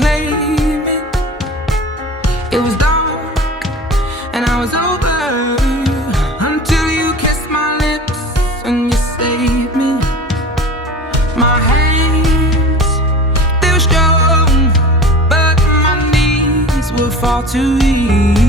claim it. It was dark and I was over until you kissed my lips and you saved me. My hands, they were strong, but my knees were far too weak.